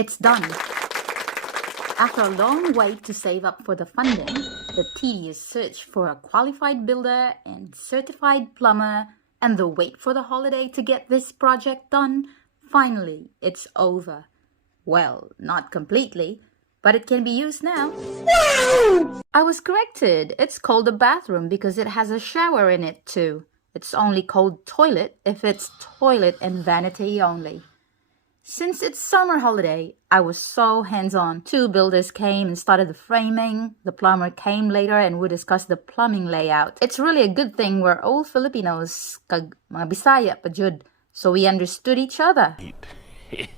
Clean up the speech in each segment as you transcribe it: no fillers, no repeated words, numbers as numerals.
It's done. After a long wait to save up for the funding, the tedious search for a qualified builder and certified plumber, and the wait for the holiday to get this project done, finally, it's over. Well, not completely, but it can be used now. I was corrected. It's called a bathroom because it has a shower in it too. It's only called toilet if it's toilet and vanity only. Since it's summer holiday, I was so hands-on. 2 builders came and started the framing. The plumber came later and we discussed the plumbing layout. It's really a good thing we're all Filipinos, kag mga Bisaya pa jud, so we understood each other.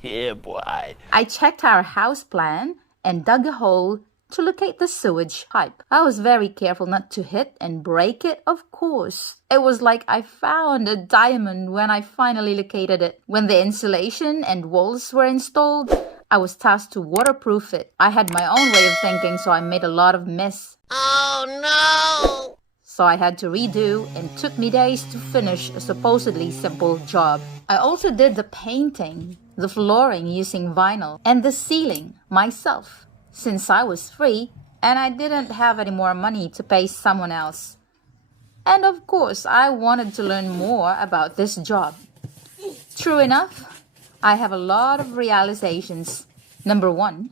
Yeah, boy. I checked our house plan and dug a hole to locate the sewage pipe. I was very careful not to hit and break it, of course. It was like I found a diamond when I finally located it. When the insulation and walls were installed, I was tasked to waterproof it. I had my own way of thinking, so I made a lot of mess. Oh, no! So I had to redo, and took me days to finish a supposedly simple job. I also did the painting, the flooring using vinyl, and the ceiling myself, since I was free and I didn't have any more money to pay someone else. And of course, I wanted to learn more about this job. True enough, I have a lot of realizations. Number 1,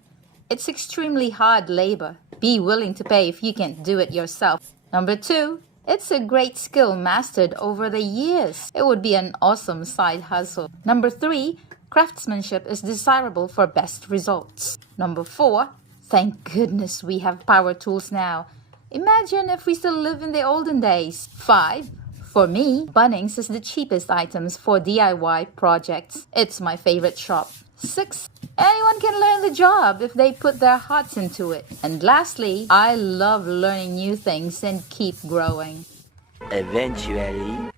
it's extremely hard labor. Be willing to pay if you can't do it yourself. Number 2, it's a great skill mastered over the years. It would be an awesome side hustle. Number 3, craftsmanship is desirable for best results. Number 4, thank goodness we have power tools now. Imagine if we still live in the olden days. 5, for me, Bunnings is the cheapest items for DIY projects. It's my favorite shop. 6, anyone can learn the job if they put their hearts into it. And lastly, I love learning new things and keep growing. Eventually.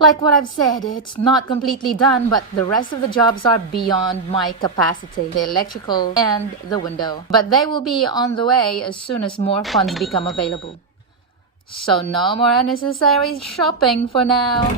Like what I've said, it's not completely done, but the rest of the jobs are beyond my capacity. The electrical and the window. But they will be on the way as soon as more funds become available. So no more unnecessary shopping for now.